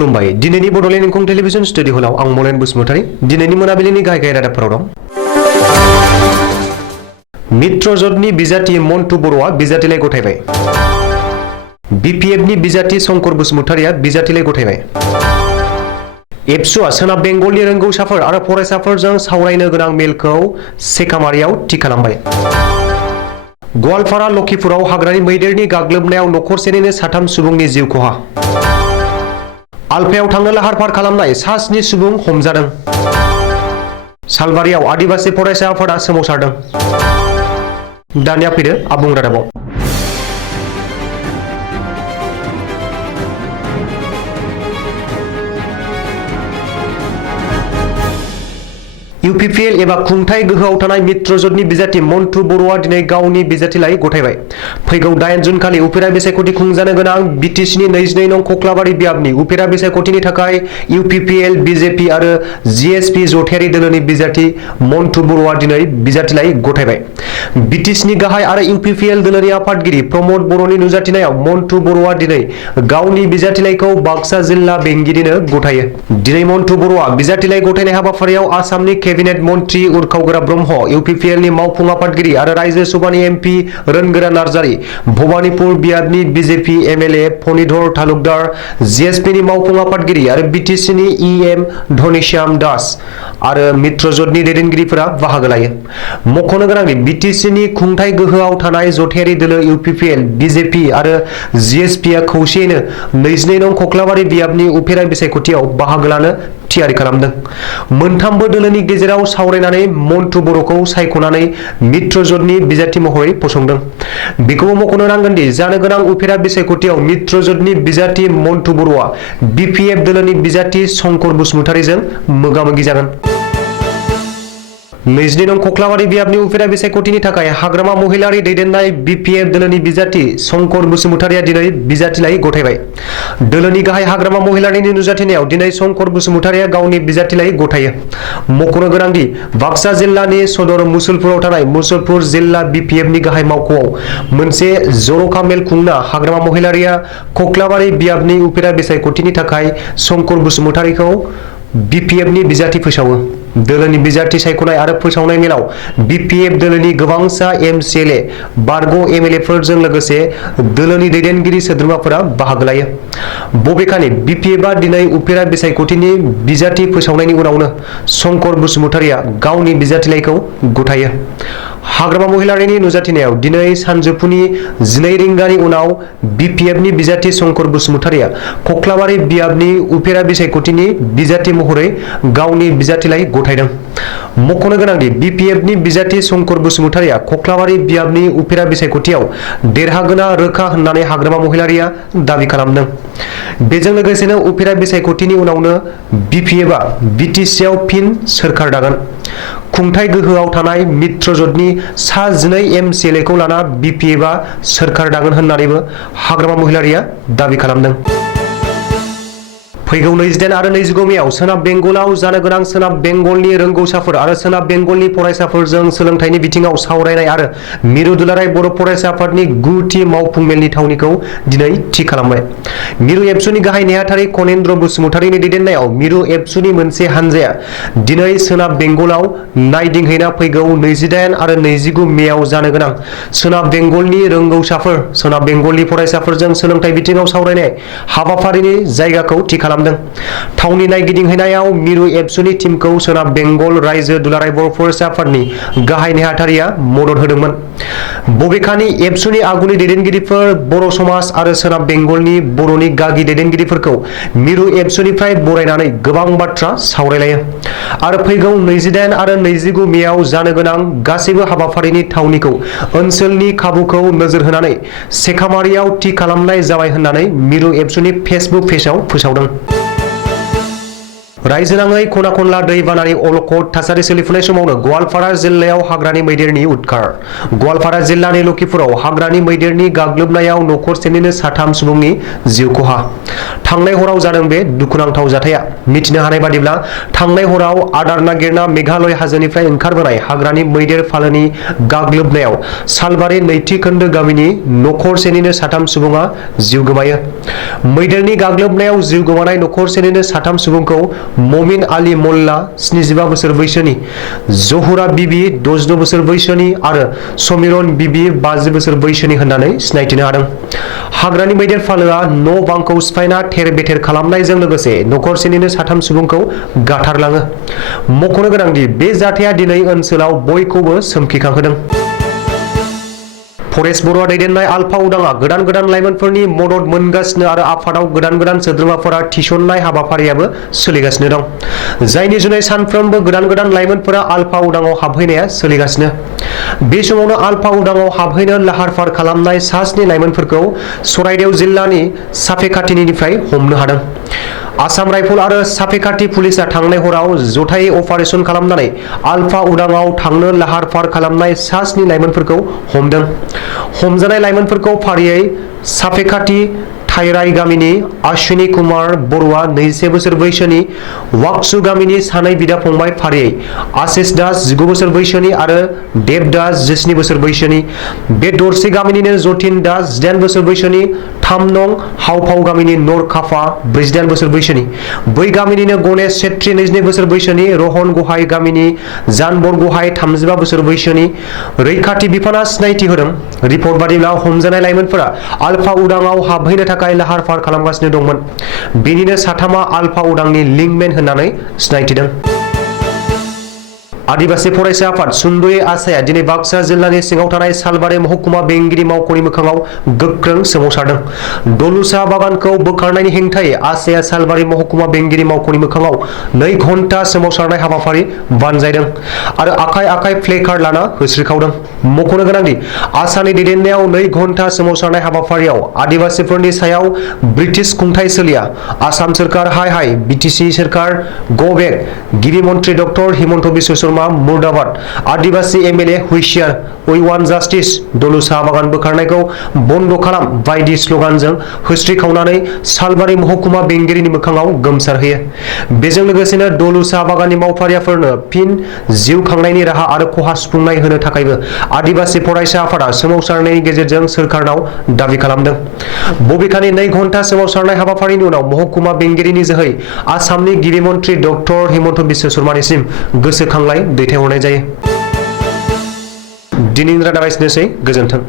खुलुमबाय दिनैनि Bodoland इंखं television studio हलाव आं मलेन बसुमतारी दिनैनि मोनाबिलिनि गाहाय गाहाय रादाबफोराव दं। मित्रजोतनि बिजाथि मन्टु बर'आ बिजाथिलाइ गथायबाय। बिपिएफनि बिजाथि शंकर बसुमतारिया बिजाथिलाइ गथायबाय। एबसुआ सोनाब बेंगलनि रोंगौसाफोर आरो फरायसाफोरजों सावरायनो गोनां मेलखौ सेकामारियाव थि खालामबाय। गवालपारा लखिपुराव हाग्रानि मैदेरनि गाग्लोबनायाव नखरसेनिनो 3 सुबुंनि जिउ खहा। आलफायाव थांनो लाहार फाहार खालामनाय 7 सुबुं हमजादों। सालबारियाव आदिबासी फरायसा आफादा सोमावसारदों। दानिया फैदो आबुं रादाबाव। इउपिपिएल एबा खुंथाय गोहोआव थानाय मित्रजोतनि बिजाथि मन्टु बर'आ दिनै गावनि बिजाथिलाइ गथायबाय। फैगौ 8 जुन खालि उफेरा बिसायख'थि खुंजानो गोनां बिटिसिनि 22 नं खख्लाबारि बियाबनि उफेरा बिसायख'थिनि थाखाय इउपिपिएल, बिजेपि आरो जिएसपि जथायारि दोलोनि बिजाथि मन्टु बर'आ दिनै बिजाथिलाइ गथायबाय। बिटिसिनि गाहाय आरो इउपिपिएल दोलोनि आफादगिरि प्रमद बर'नि नुजाथिनायाव मन्टु बर'आ दिनै गावनि बिजाथिलाइखौ बाक्सा जिल्ला बेंगिरिनो गथायो। दिनै मन्टु बर'आ बिजाथिलाइ गथायनाय हाबाफारियाव आसामनि केबिनेट मन्त्री उर्खावगोरा ब्रह्म, इउपिपिएलनि मावफुं आफादगिरि आरो रायजो सभानि एमपि रोनगोरा नार्जारि, भबानिपुर बियाबनि बिजेपि एमएलए फणिधर तालुकदार, जिएसपिनि मावफुं आफादगिरि आरो बिटिसिनि इएम धनीश्याम दास आरो मित्रजोतनि दैदेनगिरिफोरा बाहागो लायो। मख'नो गोनांदि बिटिसिनि खुंथाय गोहोआव थानाय जथायारि दोलो इउपिपिएल, बिजेपि आरो जिएसपिआ खौसेयैनो 22 नं खख्लाबारि बियाबनि उफेरा बिसायख'थियाव बाहागो लानो थियारि खालामदों। मोनथामबो दोलोनि गेजेराव सावरायनानै मन्टु बर'खौ सायख'नानै मित्रजोतनि बिजाथि महरै फसंदों। बेखौबो मख'नो नांगोन दि जानो गोनां उफेरा बिसायख'थियाव मित्रजोतनि बिजाथि मन्टु बर'आ बिपिएफ दोलोनि बिजाथि शंकर बसुमतारिजों मोगा-मोगि जागोन। 22 नं खख्लाबारि बियाबनि उफेरा बिसायख'थिनि थाखाय हाग्रामा महिलारि दैदेननाय बिपिएफ दोलोनि बिजाथि शंकर बसुमतारिया दिनै बिजाथिलाइ गथायबाय। दोलोनि गाहाय हाग्रामा महिलारिनि नुजाथिनायाव दिनै शंकर बसुमतारिया गावनि बिजाथिलाइ गथायो। मख'नो गोनांदि बाक्सा जिल्लानि सदर मुसलपुराव थानाय मुसलपुर जिल्ला बिपिएफनि गाहाय मावख'आव मोनसे जर'खा मेल खुंना हाग्रामा महिलारिया खख्लाबारि बियाबनि उफेरा बिसायख'थिनि थाखाय शंकर बसुमतारिखौ बिपिएफनि बिजाथि फोसावो। दोलोनि बिजाथि सायख'नाय आरो फोसावनाय मेलाव बिपिएफ दोलोनि गोबांसा एमसिएलए, बारग' एमएलएफोरजों लोगोसे दोलोनि दैदेनगिरि सोद्रोमाफोरा बाहागो लायो। बबेखानि बिपिएफआ दिनै उफेरा बिसायख'थिनि बिजाथि फोसावनायनि उनावनो शंकर बसुमतारिया गावनि बिजाथिलाइखौ गथायो। हाग्रामा महिलारिनि नुजाथिनायाव दिनै सानजौफुनि 12 रिंगानि उनाव बिपिएफनि बिजाथि शंकर बसुमतारिया खख्लाबारि बियाबनि उफेरा बिसायख'थिनि बिजाथि महरै गावनि बिजाथिलाइ गथायदों। मख'नो गोनांदि बिपिएफनि बिजाथि शंकर बसुमतारिया खख्लाबारि बियाबनि उफेरा बिसायख'थियाव देरहागोना रोखा होननानै हाग्रामा महिलारिया दाबि खालामदों। बेजों लोगोसेनो उफेरा बिसायख'थिनि उनावनो बिपिएफआ बिटिसिआव फिन सोरखार दागोन। खुंथाय गोहोआव थानाय मित्रजोतनि सा 12 एमसिएलएखौ लाना बिपिएफआ सोरखार दागोन होननानैबो हाग्रामा महिलारिया दाबि खालामदों। फैगौ 28 आरो 29 मेयाव सोनाब बेंगलाव जानो गोनां सोनाब बेंगलनि रोंगौसाफोर आरो सोनाब बेंगलनि फरायसाफोरजों सोलोंथाइनि बिथिङाव सावरायनाय आरो मिरु दुलाराय बर' फरायसा आफादनि 9थि मावफुं मेलनि थावनिखौ दिनै थि खालामबाय। मिरु एबसुनि गाहाय नेहाथारि खनेन्द्र बसुमतारिनि दैदेननायाव मिरु एबसुनि मोनसे हानजाया दिनै सोनाब बेंगलाव नायदिंहैना फैगौ 28 आरो 29 मेयाव जानो गोनां सोनाब बेंगलनि रोंगौसाफोर, सोनाब बेंगलनि फरायसाफोरजों सोलोंथाइ बिथिङाव सावरायनाय हाबाफारिनि जायगाखौ थि खालामदों। थावनि नायगिदिंहैनायाव मिरु एबसुनि टीमखौ सोनाब बेंगल रायजो दुलाराय बर' फरायसा आफादनि गाहाय नेहाथारिया मदद होदोंमोन। बबेखानि एबसुनि आगुनि दैदेनगिरिफोर, बर' समाज आरो सोनाब बेंगलनि बर'नि गागि दैदेनगिरिफोरखौ मिरु एबसुनिफ्राय बरायनानै गोबां बाथ्रा सावरायलायो आरो फैगौ 28 आरो 29 मेयाव जानो गोनां गासैबो हाबाफारिनि थावनिखौ ओनसोलनि खाबुखौ नोजोर होनानै सेकामारियाव थि खालामनाय जाबाय होननानै मिरु एबसुनि फेसबुक पेजआव फोसावदों। रायजो नाङै खना खनला दैबानानि अलखद थासारि सोलिफुनाय समावनो गवालपारा जिल्लायाव हाग्रानि मैदेरनि उदखार। गवालपारा जिल्लानि लखिपुराव हाग्रानि मैदेरनि गाग्लोबनायाव नखरसेनिनो 3 सुबुंनि जिउ खहा। थांनाय हराव जादों बे दुखुनांथाव जाथाया। मिथिनो हानाय बादिब्ला थांनाय हराव आदार नागिरना मेघालय हाजोनिफ्राय ओंखारबोनाय हाग्रानि मैदेर फालोनि गाग्लोबनायाव सालबारि नैथि खोन्दो गामिनि नखरसेनिनो 3 सुबुङा जिउ गोमायो। मैदेरनि गाग्लोबनायाव जिउ गोमानाय नखरसेनिनो 3 सुबुंखौ ममिन आली मोल्ला 75 बोसोर बैसोनि, जहुरा बिबि 62 बोसोर बैसोनि आरो समिरन बिबि 50 बोसोर बैसोनि होननानै सिनायथिनो हादों। हाग्रानि मैदेर फालोआ न' बांखौ सिफायना थेर बेथेर खालामनायजों लोगोसे नखरसेनिनो 3 सुबुंखौ गाथारलाङो। मख'नो गोनांदि बे जाथाया दिनै ओनसोलाव बयखौबो सोमखिखांहोदों। फरेस्ट बर'आ दैदेननाय आलफा उदांआ गोदान लाइमोनफोरनि मदद मोनगासिनो आरो आफादाव गोदान सोद्रोमाफोरा थिसननाय हाबाफारियाबो सोलिगासिनो दं। जायनि जुनै सानफ्रोमबो गोदान लाइमोनफोरा आलफा उदांआव हाबहैनाया सोलिगासिनो। बे समावनो आलफा उदांआव हाबहैनो लाहार फाहार खालामनाय 7 लाइमोनफोरखौ सराइदेव जिल्लानि साफेकाटिनिफ्राय हमनो हादों। आसाम राइफल आरो साफेकाटि पुलिसआ थांनाय हराव जथायै अपारेशन खालामनानै आलफा उदांआव थांनो लाहार फाहार खालामनाय 7 लाइमोनफोरखौ हमदों। हमजानाय लाइमोनफोरखौ फारियै साफेकाटि थाइराइ गामिनि अश्विनी कुमार बरुवा 21 बोसोर बैसोनि, वाकसु गामिनि 2 बिदा फंबाय फारियै आशिष दास 19 बोसोर बैसोनि आरो देब दास 19 बोसोर बैसोनि, बे दरसे गामिनिनो जतिन दास 18 बोसोर बैसोनि, 3 नं हावफाव गामिनि नर काफा 48 बोसोर बैसोनि, बै गामिनिनो गणेश छेत्री 22 बोसोर बैसोनि, रहन गहाय गामिनि जानबर गहाय 35 बोसोर बैसोनि। रैखाथि बिफाना सिनायथि होदों। रिपर्ट बादिब्ला हमजानाय लाइमोनफोरा आलफा उदांआव हाबहैनो थाखाय लाहार फाहार खालामगासिनो दंमोन। बेनिनो 3 आलफा उदांनि लिंकमेन होननानै सिनायथिदों। आदिबासी फरायसा आफाद सुंद'यै आसाया दिनै बाक्सा जिल्लानि सिङाव थानाय सालबारि महकुमा बेंगिरि मावख'नि मोखाङाव गोख्रों सोमावसारदों। दलु साहा बागानखौ बोखारनायनि हेंथायै आसाया सालबारि महकुमा बेंगिरि मावख'नि मोखाङाव 2 घन्टा सोमावसारनाय हाबाफारि बानजायदों आरो आखाइ प्लेकार्ड लाना होस्रिखावदों। मख'नो गोनांदि आसानि दैदेननायाव 2 घन्टा सोमावसारनाय हाबाफारियाव आदिबासीफोरनि सायाव ब्रिटिश खुंथाय सोलिया, आसाम सोरखार हाय बिटिसि सोरखार गो बेक, गिबि मन्थ्रि डक्टर हिमन्त बिश्व शर्मा मुर्दाबाद, आदिबासी एमएलए हुइसियार, वी वान्ट जास्टिस, दलु साहा बागान बोखारनायखौ बन्द खालाम बायदि स्लगानजों होस्रिखावनानै सालबारि महकुमा बेंगिरिनि मोखाङाव गोमसारहोयो। बेजों लोगोसेनो दलु साहा बागाननि मावफारियाफोरनो फिन जिउ खांनायनि राहा आरो खहा सुफुंनाय होनो थाखायबो आदिबासी फरायसा आफादा सोमावसारनायनि गेजेरजों सोरखारनाव दाबि खालामदों। बबेखानि 2 घन्टा सोमावसारनाय हाबाफारिनि उनाव महकुमा बेंगिरिनि जोहै आसामनि गिबि मन्थ्रि डक्टर हिमन्त बिश्व शर्मानिसिम गोसोखांलाय दैथायहरनाय जायो। दिनैनि रादाबा एसेनोसै। गोजोन्थों।